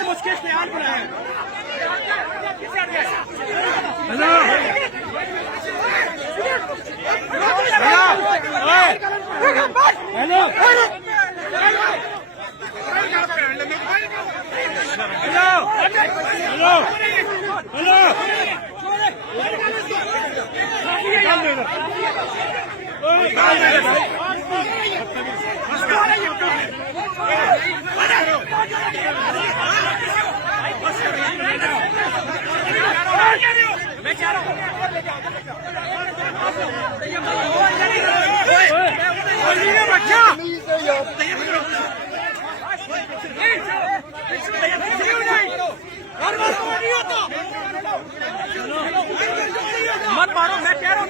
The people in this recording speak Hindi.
बहुत मुश्किल से यार बना है। हेलो हेलो मत मारो, मैं कह रहा हूँ।